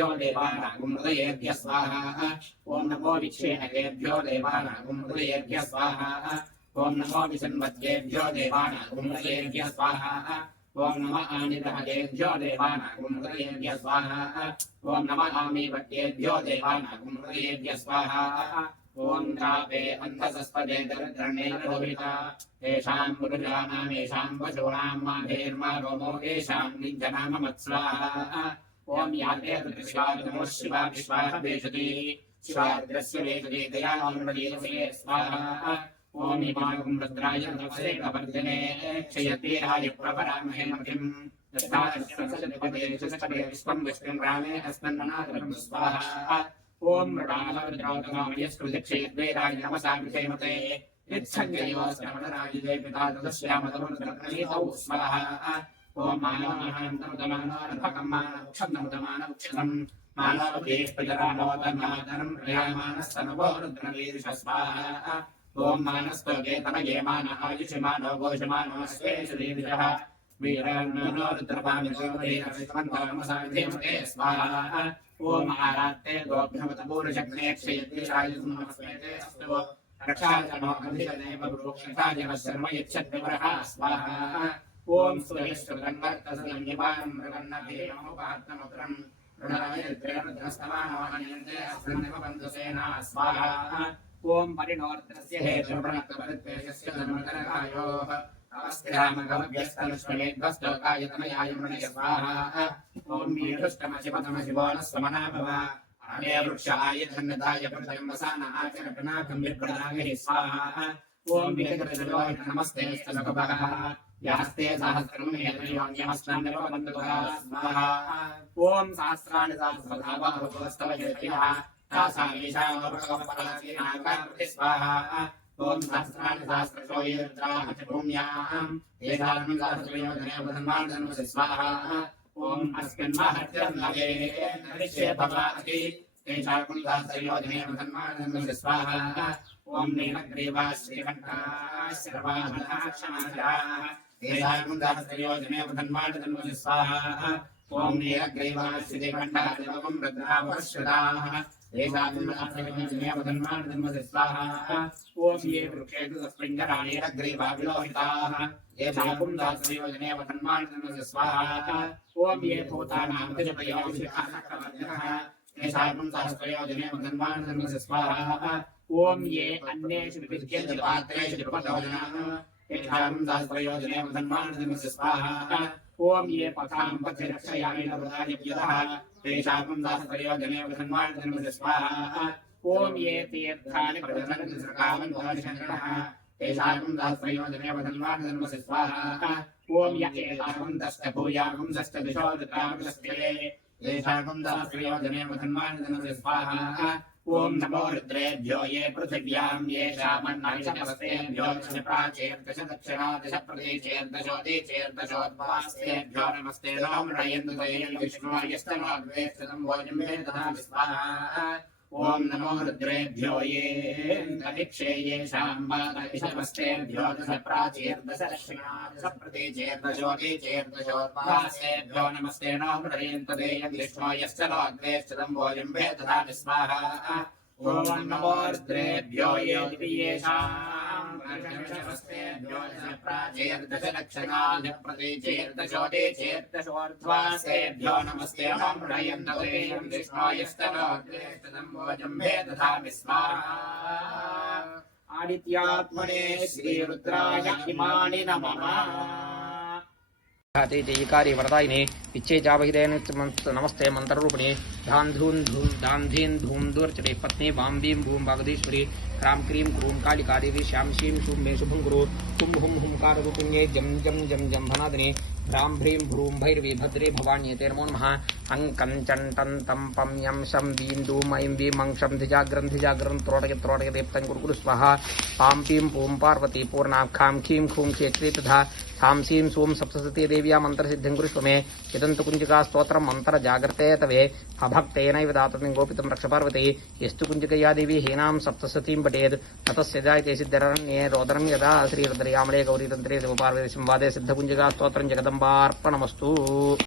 विक्षेणकेभ्यो देवानागुं हृदयेभ्य स्वाहा। ॐ नमो विक्षेणकेभ्यो देवानागुं हृदयेभ्य स्वाहा। ॐ नमो विसन्वत्येभ्यो देवानागुं हृदयेभ्य स्वाहा। ॐ नमः आनिग्रहकेभ्यो देवानागुं हृदयेभ्य स्वाहा। ॐ नमः आमीवत्येभ्यो देवानागुं हृदयेभ्य स्वाहा। ॐ तापे अन्धसस्पदे दरिद्रणे रोहिता येषाम् पुरुषाणाम् येषाम् पशूनाम् माधेर्मा रोमो येषाम् निञ्जनाम मत्स्वाहा ॐ याते शिवाय शिवा विश्वाः वेषति शिवाद्रस्य वेषति दयामृदीयसे स्वाहा ॐ इमागुं रुद्राय नमसे कवर्धने क्षयतीराय प्रवरामहे मतिम् ॐ मृडालरुद्रागमामयस्कृतिक्षेद्वेराय नमसा ఓం మానవహంతముదమానోరథకమ్మానక్షన్నముదమానక్షరం మానవదేష్పజరామోదమాదనం ప్రయామానస్తనవోరుద్రవీరుషస్వాహ ఓం మానస్వగే తమగే మానహాయుషమానో ఘోషమానో స్వేషురీవిషః వీరన్నోరుద్రపామిగోదేరవితమంతరమసాధ్యమతే స్వాహ ఓం స్వాహ. अस्तु रक्षाजनो अभिजनेव वृक्षाजनः शर्म यच्छद्विवरः स्वाहा ॐ सुरेश्वरङ्गर्तसंयमानं मृगन्नभेममुपात्तमुत्रम् ऋणरायत्रेणस्तमानोहन्यन्ते अस्मिन्नेव बन्धुसेना स्वाहा ॐ परिणोर्त्रस्य हेतुप्रणक्तपरित्वेषस्य धर्मकरकायोः अवस्थिरामगमभ्यस्तनुष्मेध्वस्तोकाय तनयाय मृणय स्वाहा ॐ मीढुष्टमशिवतमशिवो न समना भव अमे वृक्षाय धन्यताय प्रजम्बसान आचरपनाकं विप्रदागहि स्वाहा ॐ वीरकृतलोहित नमस्ते स्तनकपः यास्ते सहस्रं हेतयोन्यमस्नान्यवन्दुः स्वाहा ॐ सहस्राणि सहस्रधावस्तव यज्ञः तासां ईशानोपकमपरासीनाकार्ति स्वाहा। ॐ सहस्राणि सहस्रशो ये रुद्राः च भूम्याम् एतास्मिन् सहस्रयोजने वसन्मार्दनमसि स्वाहा। ॐ अस्मिन् महत्यर्नवे नरिष्ये भवाति तेषाकुं सहस्रयोजने वसन्मार्दनमसि स्वाहा। ॐ नीलग्रीवा श्रीकण्ठाः शर्वाभलाक्षमाजाः तेषाकुं ॐ ये वृक्षेतु तस्मिञ्जराणेरग्रीवाविलोहिताः ये भागुं दासयोजने वसन्मार्दनमसि स्वाहा ॐ ये भूतानां तिजपयोषिकानकवर्जनः येषां सहस्रयोजने वसन्मार्दनमसि स्वाहा ॐ ये अन्येषु विविध्यन्ति पात्रेषु विपदोजनाः येषां सहस्रयोजने वसन्मार्दनमसि स्वाहा ॐ ये पथां पथि रक्षयामि नवदाय यतः तेषां सहस्रयोजने वसन्मार्दनमसि स्वाहा ॐ ये तीर्थानि प्रददन्ति सकामं भवशरणः तेषां स्वाहा ॐ य एतावं दश्च दिशो दृतामृतस्ते तेषां सहस्रयोजने वसन्मार्दनमसि स्वाहा ॐ नमो रुद्रेभ्यो ये पृथिव्यां येषामन्नायशपस्तेभ्यो दश प्राचेर्दश दक्षिणादश प्रदेशेर्दशोदीचेर्दशोद्वास्तेभ्यो नमस्ते राम रयन्तु दयेन विष्णु यस्तनोद्वेष्टं भोजं तथा स्वाहा। ॐ नमो रुद्रेभ्यो ये अभिक्षे येषां बालविषमस्तेभ्यो दश प्राचीर्दश दक्षिणादश प्रतीचेर्दशोदीचेर्दशोद्वासेभ्यो नमस्ते नो हृदयन्तदेयं विष्णो यश्च लोद्वेष्टं भोजं भेदधा स्वाहा ॐ नमो रुद्रेभ्यो ये दिव्येषां प्रतीचेर्दशोदीचेर्दशोर्ध्वासेभ्यो नमस्ते नो रयं विष्णो विष्णोयस्तनोद्वेष्टदम्बोजम्भे दधामि स्वाहा आदित्यात्मने श्रीरुद्राय इमानि नमः। जयकारि वरदायिने। पिछे जाबहिदेन नमस्ते मंत्रूपिणे धान् धूम धूं धूम धीन् धूं दूर्चटे पत्नी बांबी भूम भूं वागदीश्वरी क्रां क्रीं क्रूं कालिका देवी श्याम शीं शुभ मे शुभं कुरु। हुम हुं हुंकाररूपिण्ये जम जम जम जम भनादिने भ्रां भ्रीं भ्रूं भैरवी भद्रे भवान्यते नमो। अङ्कं चण्टं तं पं यं शं बीन्दूं ऐं बीं मंशं धिजाग्रं धिजाग्रं त्रोटके त्रोटके देप्तं कुरु स्वाहा। पां पीं पूं पार्वती पूर्णाक्षां खीं खूं क्षेत्री तथा सां सीं सूं सप्तसती देव्या मन्त्रसिद्धिं कुरुष्व मे। यदन्तकुञ्जिका स्तोत्रं मन्त्रजागर्ते तवे। अभक्तेनैव दातुं गोपितं रक्ष पार्वती। यस्तु कुञ्जिकया देवी हीनां सप्तसतीं पठेत्। ततस्य जायते सिद्धरण्ये रोदनं यदा श्रीरुद्रयामले गौरीतन्त्रे शिवपार्वती संवादे सिद्धकुञ्जिका स्तोत्रं जगदम्बार्पणमस्तु।